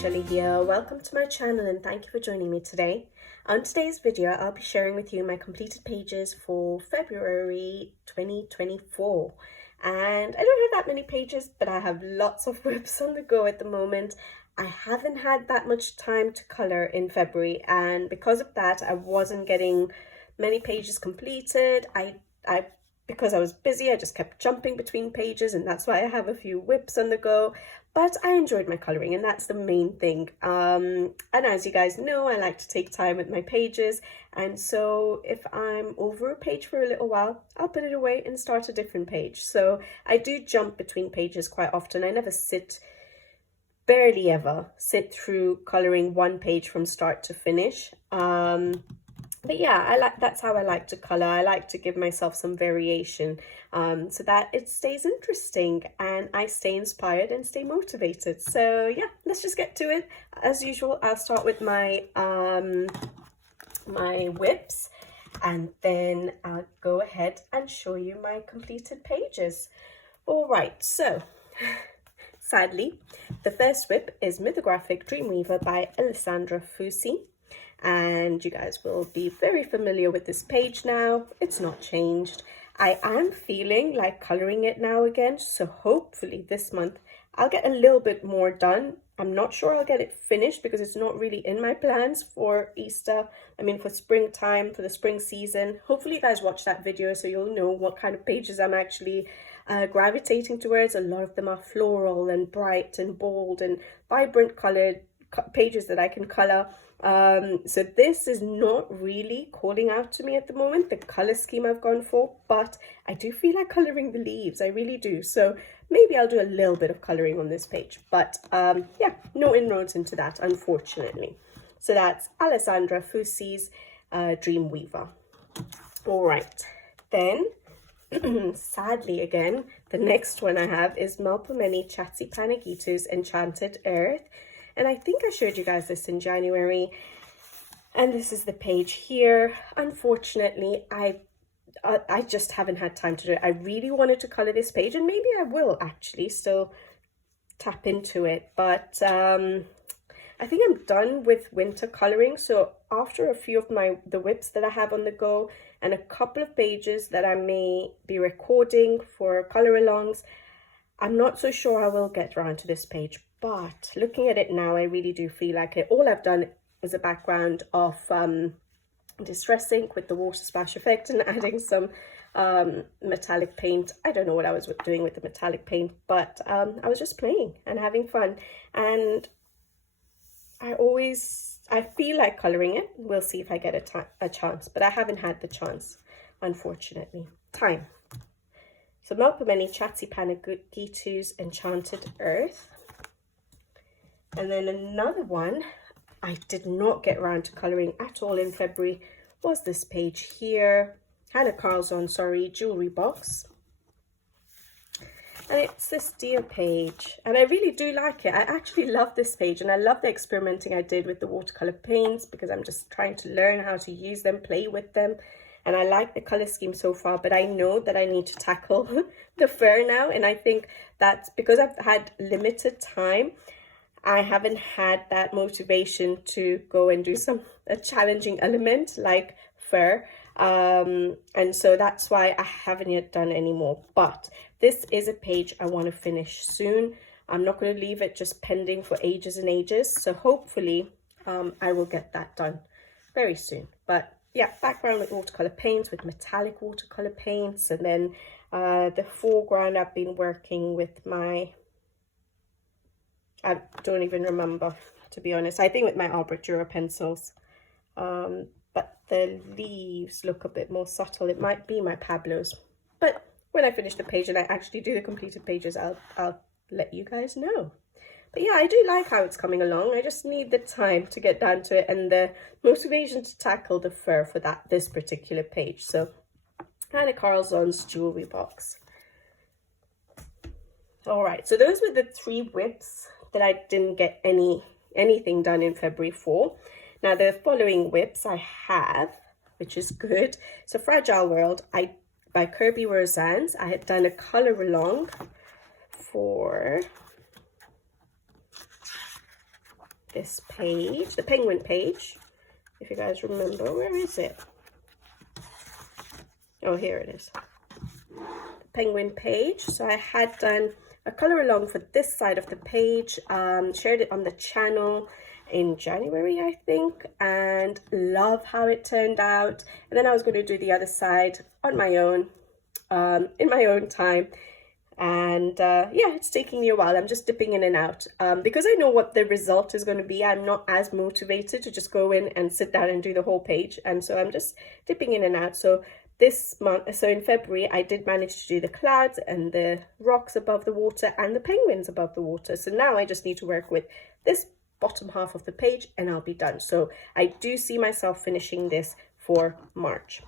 Shelley here. Welcome to my channel and thank you for joining me today. On today's video, I'll be sharing with you my completed pages for February 2024. And I don't have that many pages, but I have lots of whips on the go at the moment. I haven't had that much time to color in February, and because of that, I wasn't getting many pages completed. Because I was busy, I just kept jumping between pages, and that's why I have a few whips on the go. But I enjoyed my colouring, and that's the main thing. And as you guys know, I like to take time with my pages. And so if I'm over a page for a little while, I'll put it away and start a different page. So I do jump between pages quite often. I never barely ever sit through colouring one page from start to finish. But yeah, that's how I like to colour. I like to give myself some variation so that it stays interesting and I stay inspired and stay motivated. So yeah, let's just get to it. As usual, I'll start with my my whips, and then I'll go ahead and show you my completed pages. All right, so sadly, the first whip is Mythographic Dreamweaver by Alessandra Fusi. And you guys will be very familiar with this page now. It's not changed. I am feeling like colouring it now again, so hopefully this month I'll get a little bit more done. I'm not sure I'll get it finished because it's not really in my plans for Easter. I mean, for springtime, for the spring season. Hopefully you guys watch that video so you'll know what kind of pages I'm actually gravitating towards. A lot of them are floral and bright and bold and vibrant coloured pages that I can colour. So this is not really calling out to me at the moment, the color scheme I've gone for, but I do feel like coloring the leaves. I really do. So maybe I'll do a little bit of coloring on this page, but yeah, no inroads into that, unfortunately. So that's Alessandra Fusi's Dreamweaver. All right, then sadly again, the next one I have is Melpomene Chatzipanagitu's Enchanted Earth. And I think I showed you guys this in January, and this is the page here. Unfortunately, I just haven't had time to do it. I really wanted to color this page, and maybe I will actually still tap into it, but I think I'm done with winter coloring. So after a few of the whips that I have on the go and a couple of pages that I may be recording for Colouralongs, I'm not so sure I will get around to this page. But looking at it now, I really do feel like it. All I've done is a background of Distress ink with the water splash effect and adding some metallic paint. I don't know what I was doing with the metallic paint, but I was just playing and having fun. And I feel like colouring it. We'll see if I get a chance, but I haven't had the chance, unfortunately. Time. So Melpomene Chatzipanagitu's Enchanted Earth. And then another one I did not get around to colouring at all in February was this page here. Hannah Carlson, Jewelry Box. And it's this deer page. And I really do like it. I actually love this page. And I love the experimenting I did with the watercolour paints because I'm just trying to learn how to use them, play with them. And I like the colour scheme so far, but I know that I need to tackle the fur now. And I think that's because I've had limited time. I haven't had that motivation to go and do a challenging element like fur. And so that's why I haven't yet done any more. But this is a page I want to finish soon. I'm not going to leave it just pending for ages and ages. So hopefully I will get that done very soon. But yeah, background with watercolor paints, with metallic watercolor paints. And then the foreground I've been working with I don't even remember, to be honest. I think with my Albrecht Dürer pencils. But the leaves look a bit more subtle. It might be my Pablo's. But when I finish the page and I actually do the completed pages, I'll let you guys know. But yeah, I do like how it's coming along. I just need the time to get down to it and the motivation to tackle the fur for this particular page. So, Hannah Carlson's Jewelry Box. All right, so those were the 3 whips that I didn't get anything done in February for. Now the following whips I have, which is good. So Fragile World by Kirby Rosans. I had done a Colouralong for this page, the penguin page. If you guys remember, where is it? Oh, here it is. The penguin page. So I had done a colour along for this side of the page, shared it on the channel in January, I think, and love how it turned out. And then I was going to do the other side on my own, in my own time. And yeah, it's taking me a while. I'm just dipping in and out because I know what the result is going to be. I'm not as motivated to just go in and sit down and do the whole page, and so I'm just dipping in and out. So this month, so in February, I did manage to do the clouds and the rocks above the water and the penguins above the water. So now I just need to work with this bottom half of the page and I'll be done. So I do see myself finishing this for March.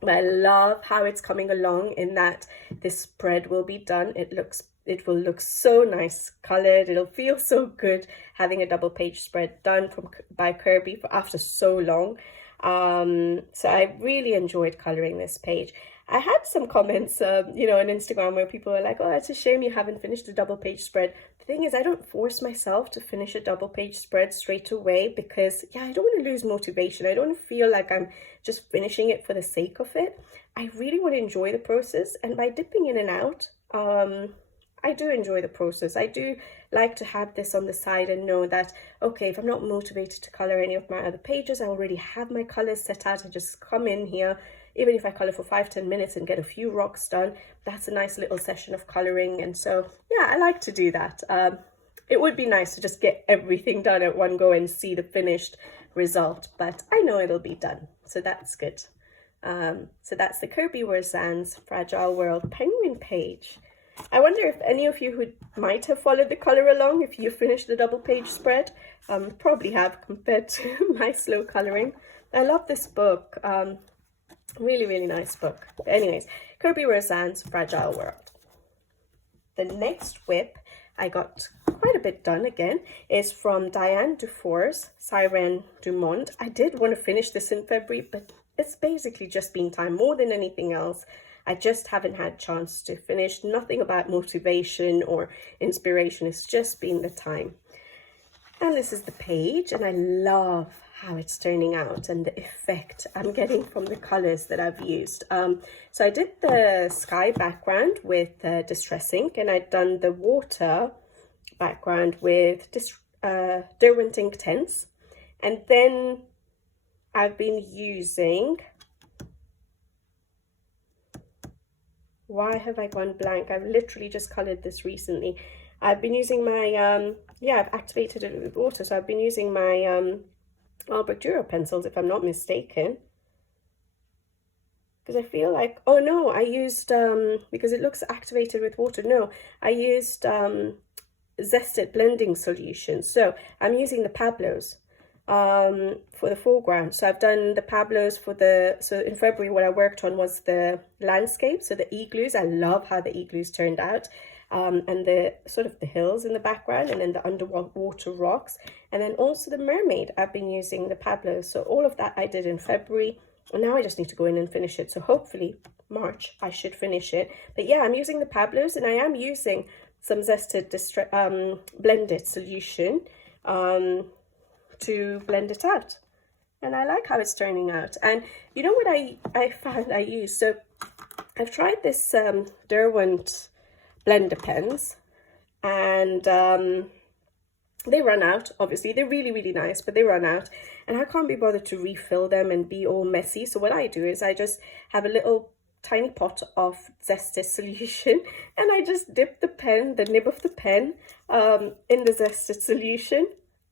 But I love how it's coming along, in that this spread will be done. It will look so nice colored. It'll feel so good having a double page spread done by Kirby after so long. So I really enjoyed coloring this page. I had some comments, you know, on Instagram where people were like, oh, it's a shame you haven't finished a double page spread. The thing is, I don't force myself to finish a double page spread straight away because, yeah, I don't want to lose motivation. I don't want to feel like I'm just finishing it for the sake of it. I really want to enjoy the process, and by dipping in and out, I do enjoy the process. I do like to have this on the side and know that, okay, if I'm not motivated to color any of my other pages, I already have my colors set out. I just come in here, even if I color for 5-10 minutes and get a few rocks done, that's a nice little session of coloring. And so, yeah, I like to do that. It would be nice to just get everything done at one go and see the finished result, but I know it'll be done, so that's good. So that's the Kirby Wurzan's Fragile World penguin page. I wonder if any of you who might have followed the colour along, if you finished the double page spread, probably have compared to my slow colouring. I love this book. Really, really nice book. But anyways, Kirby Wurzan's Fragile World. The next whip, I got quite a bit done again, is from Diane Dufour's Siren Dumont. I did want to finish this in February, but it's basically just been time more than anything else. I just haven't had a chance to finish. Nothing about motivation or inspiration. It's just been the time. And this is the page, and I love how it's turning out and the effect I'm getting from the colors that I've used. So I did the sky background with Distress ink, and I'd done the water background with Derwent ink tints. And then I've been using... Why have I gone blank? I've literally just colored this recently. I've been using my, I've activated it with water. So I've been using my Albrecht Dürer pencils, if I'm not mistaken. Because I feel like, oh no, I used, because it looks activated with water. No, I used zested blending solution. So I'm using the Pablos for the foreground. So I've done the Pablos for the, so in February what I worked on was the landscape, so the igloos. I love how the igloos turned out, and the sort of the hills in the background, and then the underwater rocks, and then also the mermaid. I've been using the Pablos. So all of that I did in February, and now I just need to go in and finish it. So hopefully March I should finish it. But yeah, I'm using the Pablos, and I am using some zested blended solution to blend it out, and I like how it's turning out. And you know what I found I use? So I've tried this Derwent blender pens, and they run out. Obviously they're really, really nice, but they run out, and I can't be bothered to refill them and be all messy. So what I do is I just have a little tiny pot of zested solution, and I just dip the nib of the pen in the zested solution,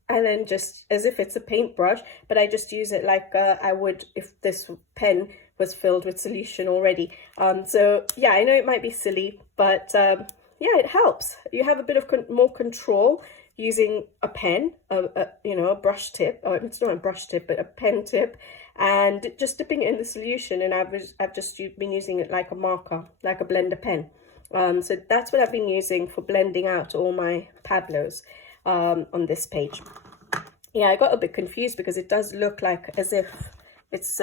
and then just as if it's a paintbrush, but I just use it like I would if this pen was filled with solution already. So yeah, I know it might be silly, but yeah, it helps. You have a bit of more control using a pen, you know, a brush tip, or it's not a brush tip, but a pen tip, and just dipping it in the solution. And I've just been using it like a marker, like a blender pen. So that's what I've been using for blending out all my Pablos on this page. Yeah, I got a bit confused because it does look like as if it's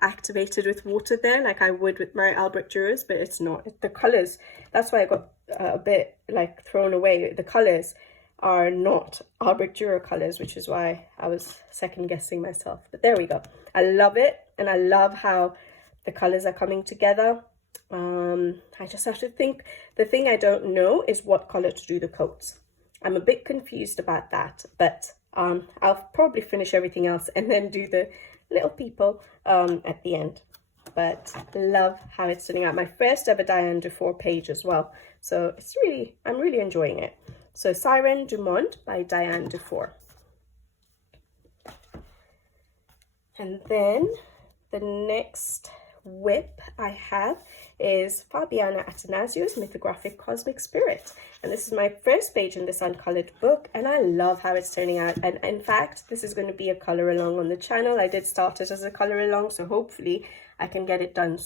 activated with water there, like I would with my Albrecht Dürers, but it's not. The colors, that's why I got a bit like thrown away. The colors are not Albrecht Dürer colors, which is why I was second guessing myself. But there we go. I love it, and I love how the colors are coming together. I just have to think. The thing I don't know is what color to do the coats. I'm a bit confused about that, but I'll probably finish everything else and then do the little people at the end. But love how it's turning out. My first ever Diane Dufour page as well, so it's really, I'm really enjoying it. So Siren Dumont by Diane Dufour. And then the next whip I have is Papana Atanasio's Mythographic Cosmic Spirit, and this is my first page in this uncolored book, and I love how it's turning out. And in fact, this is going to be a color along on the channel. I did start it as a color along, so hopefully I can get it done.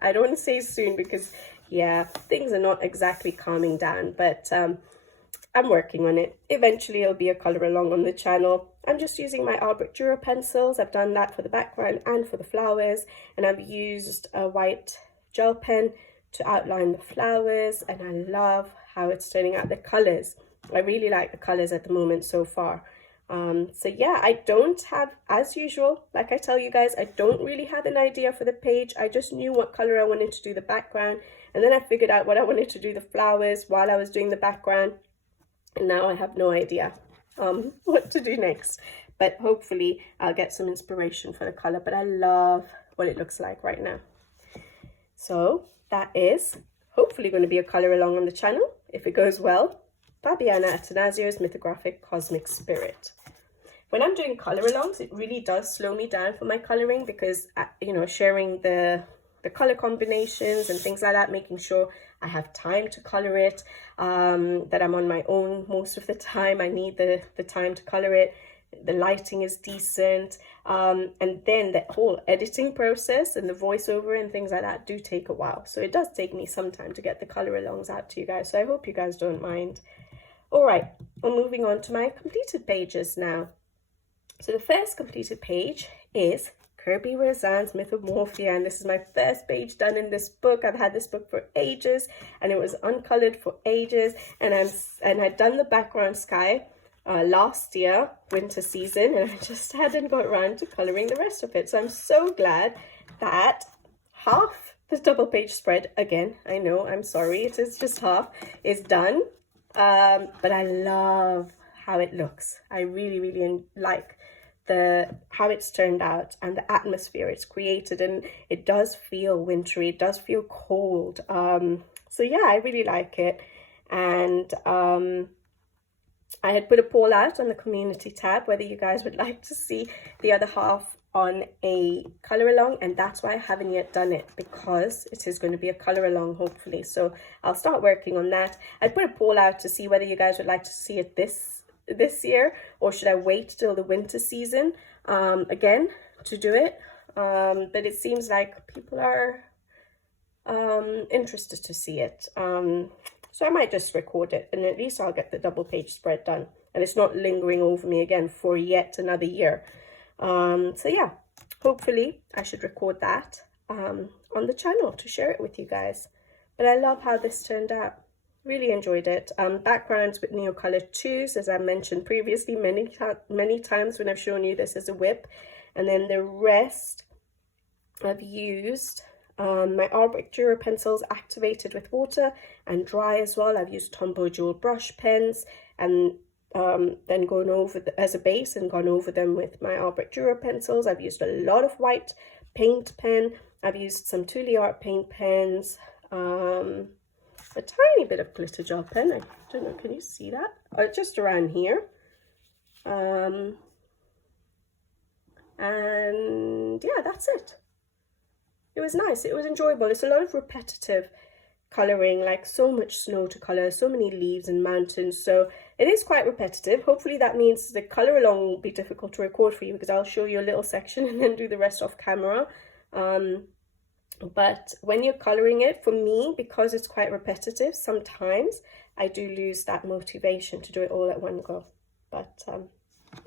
I don't want to say soon because yeah, things are not exactly calming down, but I'm working on it. Eventually it'll be a color along on the channel. I'm just using my Albrecht Dürer pencils. I've done that for the background and for the flowers, and I've used a white gel pen to outline the flowers, and I love how it's turning out the colors. I really like the colors at the moment so far. So yeah, I don't have, as usual, like I tell you guys, I don't really have an idea for the page. I just knew what color I wanted to do the background, and then I figured out what I wanted to do the flowers while I was doing the background, and now I have no idea what to do next. But hopefully I'll get some inspiration for the color. But I love what it looks like right now. So that is hopefully going to be a color along on the channel if it goes well. Papana Atanasio's Mythographic Cosmic Spirit. When I'm doing color alongs, it really does slow me down for my coloring, because you know, sharing the color combinations and things like that, making sure I have time to color it, that I'm on my own most of the time. I need the time to color it. The lighting is decent, and then the whole editing process and the voiceover and things like that do take a while. So it does take me some time to get the color alongs out to you guys. So I hope you guys don't mind. All right, I'm moving on to my completed pages now. So the first completed page is Kirby Razan's Mythomorphia, and this is my first page done in this book. I've had this book for ages, and it was uncolored for ages, and I'd done the background sky last year, winter season, and I just hadn't got around to coloring the rest of it. So I'm so glad that half the double page spread, again, I know, I'm sorry, it is just half, is done. But I love how it looks. I really, really like how it's turned out and the atmosphere it's created, and it does feel wintry, it does feel cold. So yeah, I really like it. And I had put a poll out on the community tab whether you guys would like to see the other half on a color along, and that's why I haven't yet done it, because it is going to be a color along hopefully. So I'll start working on that. I put a poll out to see whether you guys would like to see it this year, or should I wait till the winter season again to do it. But it seems like people are interested to see it. So I might just record it, and at least I'll get the double page spread done, and it's not lingering over me again for yet another year. So yeah, hopefully I should record that on the channel to share it with you guys. But I love how this turned out. Really enjoyed it. Backgrounds with Neocolor 2s, as I mentioned previously many times when I've shown you this as a whip. And then the rest I've used my Albrecht Dürer pencils activated with water and dry as well. I've used Tombow Jewel brush pens, and then gone over as a base and gone over them with my Albrecht Dürer pencils. I've used a lot of white paint pen. I've used some Thule art paint pens, a tiny bit of glitter gel pen. I don't know, can you see that? Just around here. And yeah, that's it. It was nice. It was enjoyable. It's a lot of repetitive coloring, like so much snow to color, so many leaves and mountains. So it is quite repetitive. Hopefully that means the color along will be difficult to record for you, because I'll show you a little section and then do the rest off camera. But when you're coloring it, for me, because it's quite repetitive, sometimes I do lose that motivation to do it all at one go. But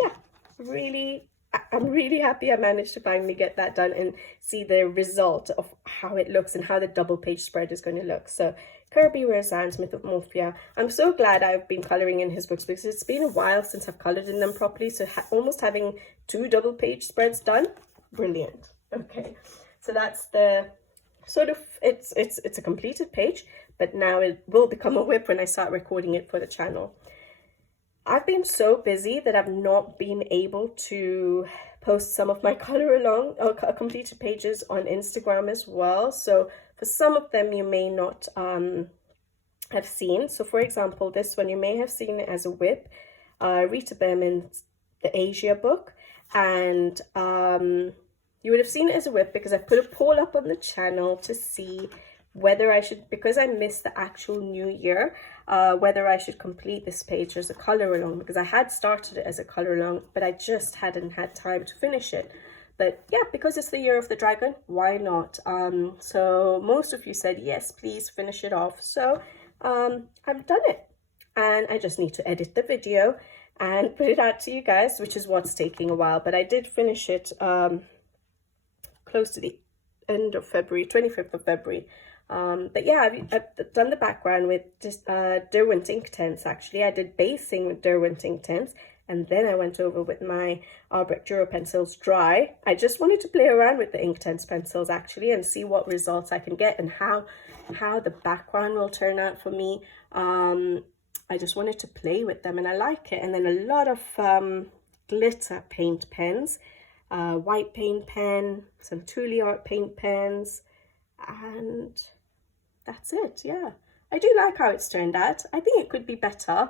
yeah, really I'm really happy I managed to finally get that done and see the result of how it looks and how the double page spread is going to look. So Kirby Roseanne's Mythomorphia. I'm so glad I've been colouring in his books because it's been a while since I've coloured in them properly. So almost having 2 double page spreads done, brilliant. Okay, so that's the sort of, it's a completed page, but now it will become a whip when I start recording it for the channel. I've been so busy that I've not been able to post some of my Colouralong or completed pages on Instagram as well. So for some of them you may not have seen. So for example, this one you may have seen it as a whip, Rita Berman's The Asia book, and you would have seen it as a whip because I put a poll up on the channel to see whether I should, because I missed the actual new year, whether I should complete this page as a Colouralong, because I had started it as a Colouralong, but I just hadn't had time to finish it. But yeah, because it's the year of the dragon, why not? So most of you said, yes, please finish it off. So I've done it, and I just need to edit the video and put it out to you guys, which is what's taking a while. But I did finish it close to the end of February, 25th of February. But yeah, I've done the background with just Derwent ink tents. Actually, I did basing with Derwent ink tents, and then I went over with my Albrecht Dürer pencils dry. I just wanted to play around with the ink tents pencils actually and see what results I can get and how the background will turn out for me. I just wanted to play with them, and I like it. And then a lot of glitter paint pens, white paint pen, some Thule art paint pens, and that's it. Yeah, I do like how it's turned out. I think it could be better,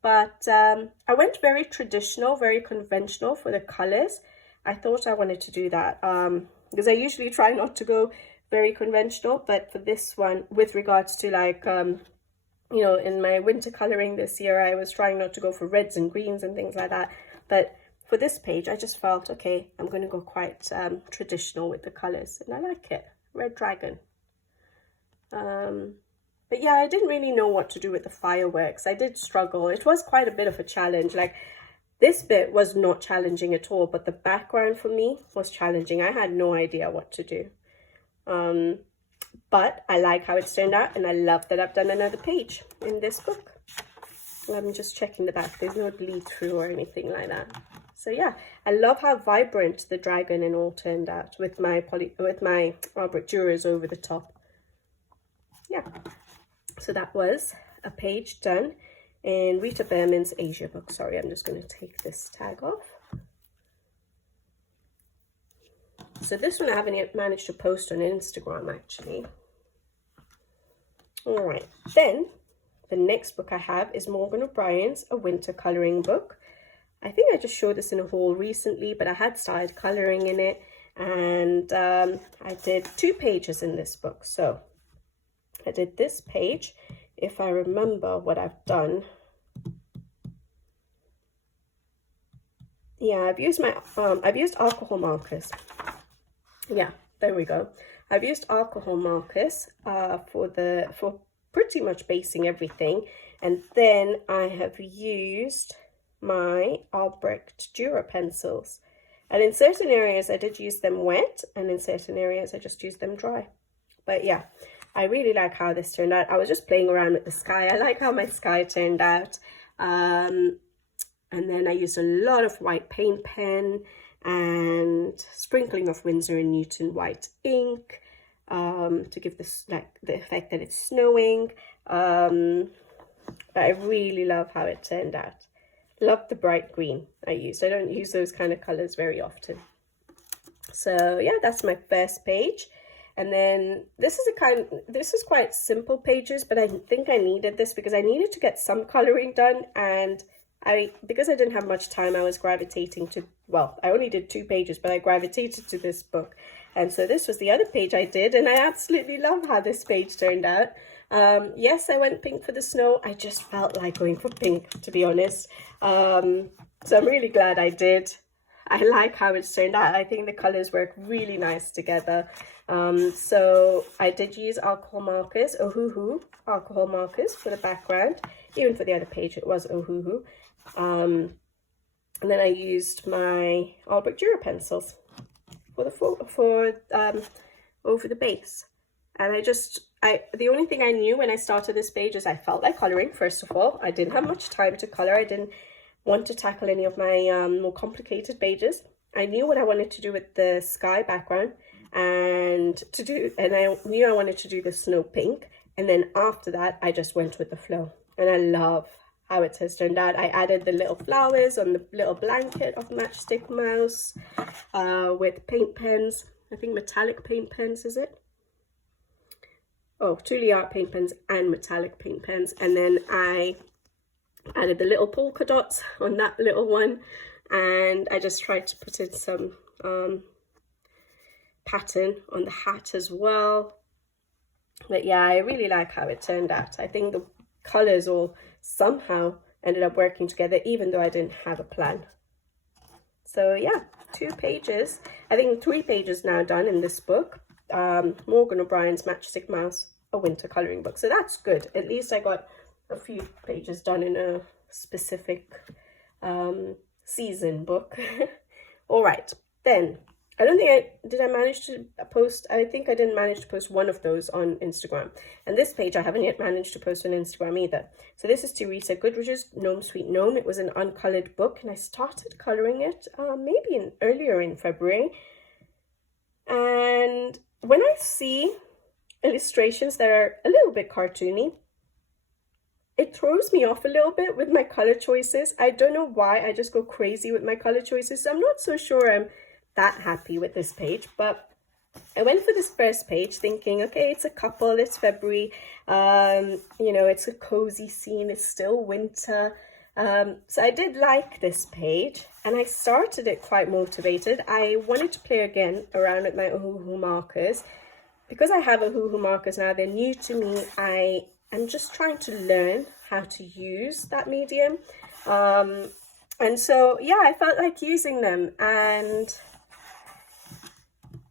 but I went very traditional, very conventional for the colors. I thought I wanted to do that because I usually try not to go very conventional, but for this one, with regards to like you know, in my winter coloring this year, I was trying not to go for reds and greens and things like that. But for this page, I just felt, okay, I'm going to go quite traditional with the colors, and I like it. Red dragon. But yeah, I didn't really know what to do with the fireworks. I did struggle. It was quite a bit of a challenge. Like, this bit was not challenging at all, but the background for me was challenging. I had no idea what to do. But I like how it's turned out, and I love that I've done another page in this book. I'm just checking the back. There's no bleed through or anything like that. So yeah, I love how vibrant the dragon and all turned out with my Albrecht Dürers over the top. Yeah, so that was a page done in Rita Berman's Asia book. Sorry, I'm just going to take this tag off. So this one I haven't yet managed to post on Instagram actually. All right, then the next book I have is Morgan O'Brien's A Winter Colouring Book. I think I just showed this in a haul recently, but I had started colouring in it, and I did 2 pages in this book. So I did this page, if I remember what I've done. Yeah, I've used alcohol markers. Yeah, there we go. I've used alcohol markers for pretty much basing everything, and then I have used my Albrecht Dürer pencils, and in certain areas I did use them wet, and in certain areas I just used them dry. But yeah, I really like how this turned out. I was just playing around with the sky. I like how my sky turned out, and then I used a lot of white paint pen and sprinkling of Winsor & Newton white ink to give this like the effect that it's snowing. But I really love how it turned out. Love the bright green I used. I don't use those kind of colors very often. So yeah, that's my first page. And then this is quite simple pages, but I think I needed this because I needed to get some coloring done, and because I didn't have much time, I was gravitating to, well, I only did 2 pages, but I gravitated to this book. And so this was the other page I did, and I absolutely love how this page turned out. Yes, I went pink for the snow. I just felt like going for pink, to be honest. So I'm really glad I did. I like how it's turned out. I think the colors work really nice together. So I did use alcohol markers, Ohuhu alcohol markers for the background. Even for the other page, it was Ohuhu. And then I used my Albrecht Dürer pencils for the over the base. And the only thing I knew when I started this page is I felt like colouring, first of all. I didn't have much time to colour. I didn't want to tackle any of my more complicated pages. I knew what I wanted to do with the sky background, and I knew I wanted to do the snow pink. And then after that, I just went with the flow. And I love how it has turned out. I added the little flowers on the little blanket of Matchstick Mouse with paint pens. I think metallic paint pens, is it? Oh, Truly Art paint pens and metallic paint pens. And then I added the little polka dots on that little one. And I just tried to put in some pattern on the hat as well. But yeah, I really like how it turned out. I think the colors all somehow ended up working together, even though I didn't have a plan. So yeah, 2 pages. I think 3 pages now done in this book. Morgan O'Brien's Matchstick Mouse, a winter colouring book. So that's good. At least I got a few pages done in a specific season book. All right, then I don't think I manage to post. I think I didn't manage to post one of those on Instagram. And this page I haven't yet managed to post on Instagram either. So this is Teresa Goodrich's Gnome Sweet Gnome. It was an uncolored book, and I started coloring it maybe earlier in February. And when I see illustrations that are a little bit cartoony, it throws me off a little bit with my color choices. I don't know why. I just go crazy with my color choices. So I'm not so sure I'm that happy with this page, but I went for this first page thinking, okay, it's a couple, it's February, you know, it's a cozy scene, it's still winter. So I did like this page, and I started it quite motivated. I wanted to play again around with my Ohuhu markers. Because I have Ohuhu markers now, they're new to me. I am just trying to learn how to use that medium. And so, yeah, I felt like using them, and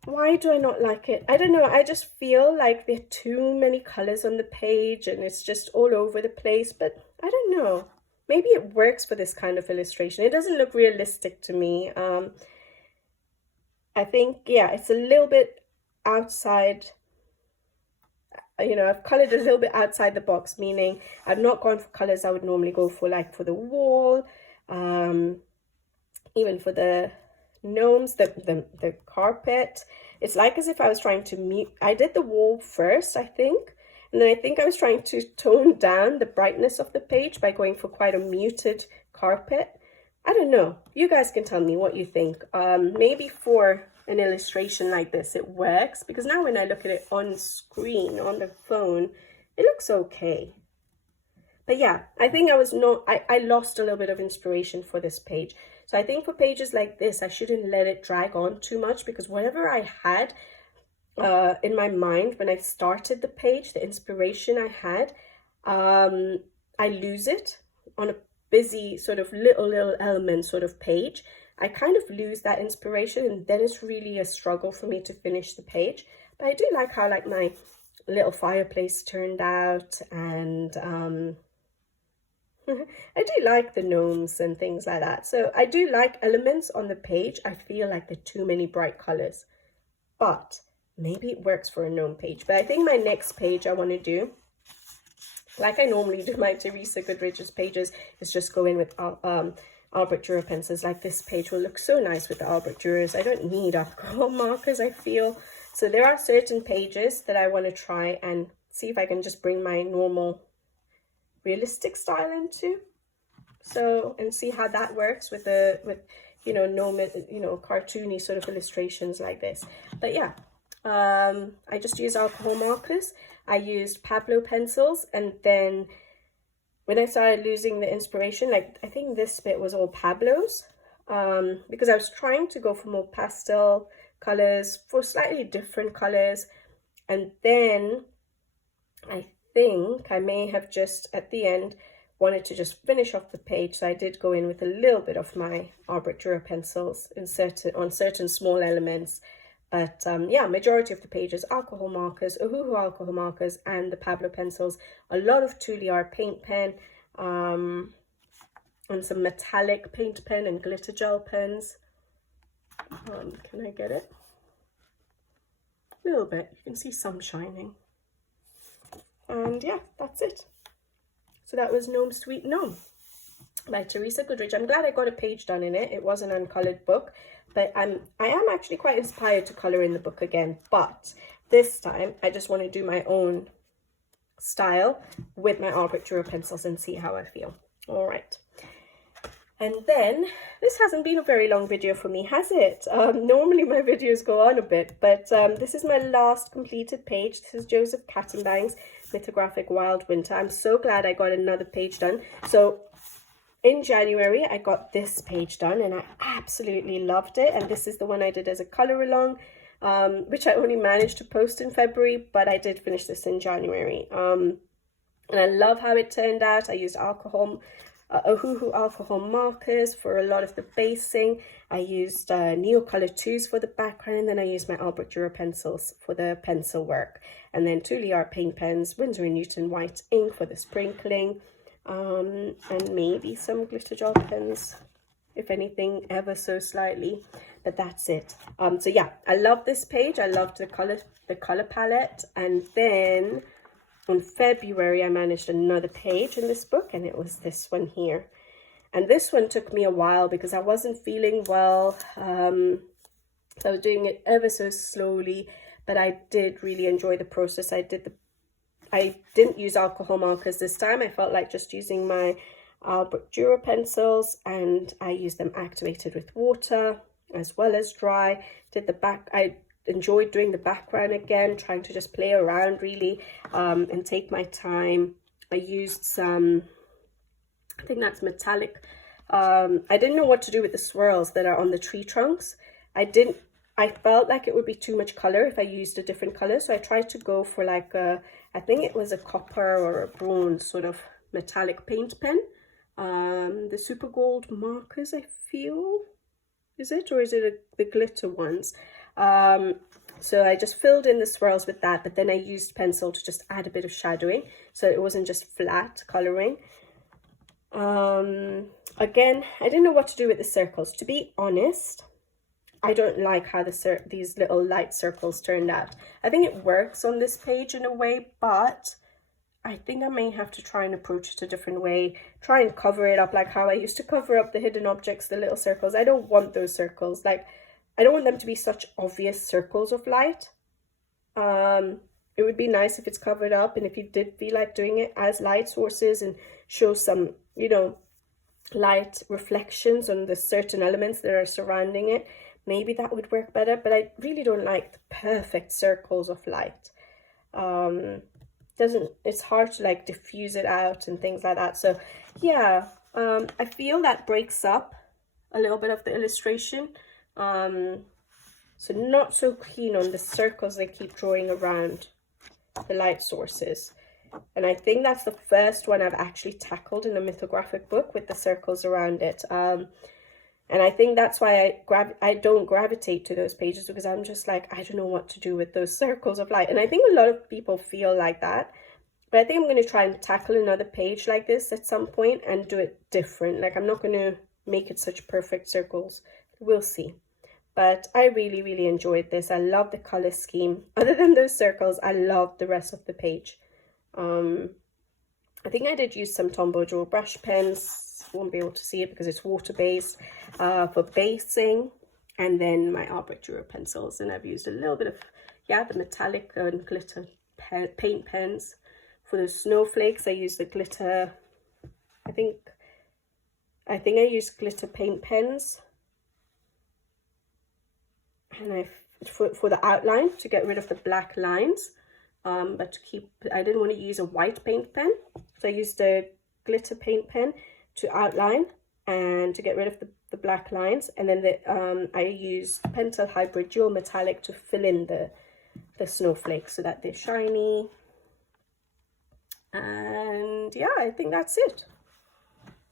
why do I not like it? I don't know. I just feel like there are too many colors on the page and it's just all over the place. But I don't know. Maybe it works for this kind of illustration. It doesn't look realistic to me. I think, yeah, it's a little bit outside. You know, I've colored a little bit outside the box, meaning I've not gone for colors I would normally go for, like for the wall, even for the gnomes, the carpet. It's like as if I was trying to mute. I did the wall first, I think, and then I think I was trying to tone down the brightness of the page by going for quite a muted carpet. I don't know. You guys can tell me what you think. Maybe for an illustration like this it works, because now when I look at it on screen on the phone, it looks okay. But yeah, I think I lost a little bit of inspiration for this page. So I think for pages like this, I shouldn't let it drag on too much, because whatever I had in my mind when I started the page, the inspiration I had, I lose it on a busy sort of little element sort of page. I kind of lose that inspiration, and then it's really a struggle for me to finish the page. But I do like how like my little fireplace turned out, and I do like the gnomes and things like that. So I do like elements on the page. I feel like there are too many bright colors, but maybe it works for a gnome page. But I think my next page I want to do, like I normally do my Teresa Goodrich's pages, is just go in with Albrecht Dürer pencils. Like this page will look so nice with the Albrecht Dürers. I don't need alcohol markers, I feel. So there are certain pages that I want to try and see if I can just bring my normal realistic style into. So, and see how that works with you know, gnome, you know, cartoony sort of illustrations like this. But yeah, I just use alcohol markers. I used Pablo pencils, and then when I started losing the inspiration, like I think this bit was all Pablo's, because I was trying to go for more pastel colors, for slightly different colors. And then I think I may have just at the end wanted to just finish off the page, so I did go in with a little bit of my Albrecht Dürer pencils on certain small elements. But yeah, majority of the pages, alcohol markers, Ohuhu alcohol markers, and the Pablo pencils. A lot of Truly Art paint pen. and some metallic paint pen and glitter gel pens. Can I get it? A little bit. You can see some shining. And yeah, that's it. So that was Gnome Sweet Gnome by Teresa Goodrich. I'm glad I got a page done in it. It was an uncolored book, but I am actually quite inspired to color in the book again. But this time I just want to do my own style with my Art Dura pencils and see how I feel. All right. And then, this hasn't been a very long video for me, has it? Normally my videos go on a bit, but this is my last completed page. This is Joseph Catimbang's Mythographic Wild Winter. I'm so glad I got another page done. So in January, I got this page done and I absolutely loved it. And this is the one I did as a Colouralong, which I only managed to post in February, but I did finish this in January. And I love how it turned out. I used Ohuhu alcohol markers for a lot of the basing. I used Neocolor 2s for the background, and then I used my Art Dura pencils for the pencil work, and then 2 Art paint pens, Winsor & Newton white ink for the sprinkling, and maybe some glitter gel pens, if anything, ever so slightly, but that's it. So yeah, I love this page. I loved the color palette, and then in February, I managed another page in this book, and it was this one here. And this one took me a while because I wasn't feeling well. So I was doing it ever so slowly, but I did really enjoy the process. I didn't use alcohol markers this time. I felt like just using my Art Dura pencils, and I used them activated with water as well as dry. I enjoyed doing the background again, trying to just play around really, and take my time. I used some, I think that's metallic. I didn't know what to do with the swirls that are on the tree trunks. I felt like it would be too much color if I used a different color, so I tried to go for like I think it was a copper or a bronze sort of metallic paint pen. The Super Gold markers, I feel, is it, or is it the glitter ones? So I just filled in the swirls with that, but then I used pencil to just add a bit of shadowing, so it wasn't just flat coloring. Again, I didn't know what to do with the circles. To be honest, I don't like how these little light circles turned out. I think it works on this page in a way, but I think I may have to try and approach it a different way. Try and cover it up like how I used to cover up the hidden objects, the little circles. I don't want those circles. Like, I don't want them to be such obvious circles of light. It would be nice if it's covered up, and if you did feel like doing it as light sources and show some, you know, light reflections on the certain elements that are surrounding it, maybe that would work better. But I really don't like the perfect circles of light. It's hard to like diffuse it out and things like that. So yeah, I feel that breaks up a little bit of the illustration. So not so keen on the circles they keep drawing around the light sources. And I think that's the first one I've actually tackled in a mythographic book with the circles around it. And I think that's why I don't gravitate to those pages, because I'm just like, I don't know what to do with those circles of light. And I think a lot of people feel like that. But I think I'm going to try and tackle another page like this at some point and do it different. Like, I'm not going to make it such perfect circles. We'll see. But I really, really enjoyed this. I love the color scheme. Other than those circles, I love the rest of the page. I think I did use some Tombow Joe brush pens. Won't be able to see it because it's water-based, for basing. And then my Art Dura pencils. And I've used a little bit of, the metallic and glitter paint pens. For the snowflakes, I used the glitter, I think I used glitter paint pens. And for the outline, to get rid of the black lines, but I didn't want to use a white paint pen, so I used a glitter paint pen to outline and to get rid of the black lines. And then I used Pentel Hybrid Dual Metallic to fill in the snowflakes so that they're shiny. And yeah, I think that's it.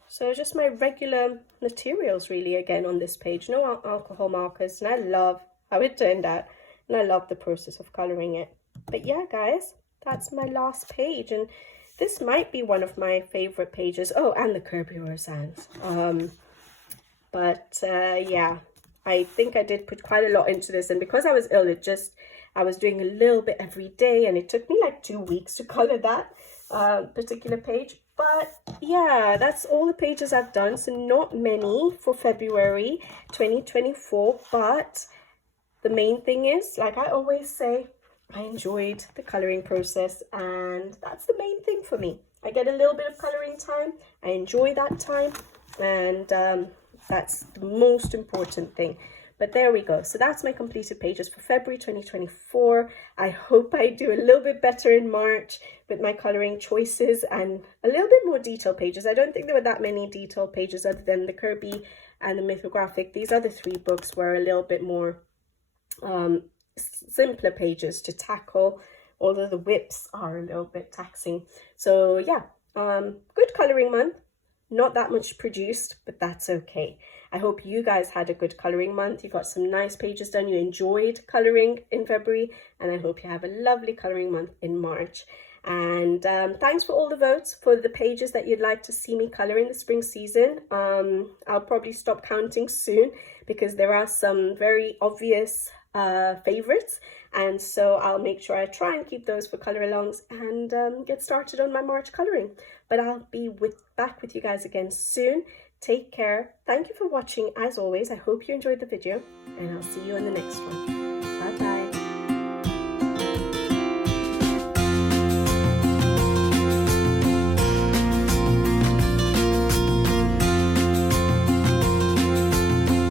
So just my regular materials really again on this page, no alcohol markers, and I love how it turned out, and I love the process of coloring it. But yeah, guys, that's my last page, and This might be one of my favorite pages. Oh, and the Kirby Roseanne's. Yeah, I think I did put quite a lot into this, and because I was ill, I was doing a little bit every day, and it took me like 2 weeks to color that particular page. But yeah, that's all the pages I've done, so not many for February 2024, but the main thing is, like I always say, I enjoyed the coloring process, and that's the main thing for me. I get a little bit of coloring time, I enjoy that time, and that's the most important thing. But there we go. So that's my completed pages for February 2024. I hope I do a little bit better in March with my coloring choices and a little bit more detailed pages. I don't think there were that many detailed pages other than the Kirby and the Mythographic. These other 3 books were a little bit more simpler pages to tackle, although the whips are a little bit taxing. So yeah, good coloring month. Not that much produced, but that's okay. I hope you guys had a good coloring month. You got some nice pages done. You enjoyed coloring in February, and I hope you have a lovely coloring month in March. And thanks for all the votes for the pages that you'd like to see me color in the spring season. I'll probably stop counting soon because there are some very obvious favorites, and so I'll make sure I try and keep those for color-alongs and get started on my March coloring. But I'll be back with you guys again soon. Take care. Thank you for watching as always. I hope you enjoyed the video, and I'll see you in the next one. Bye bye.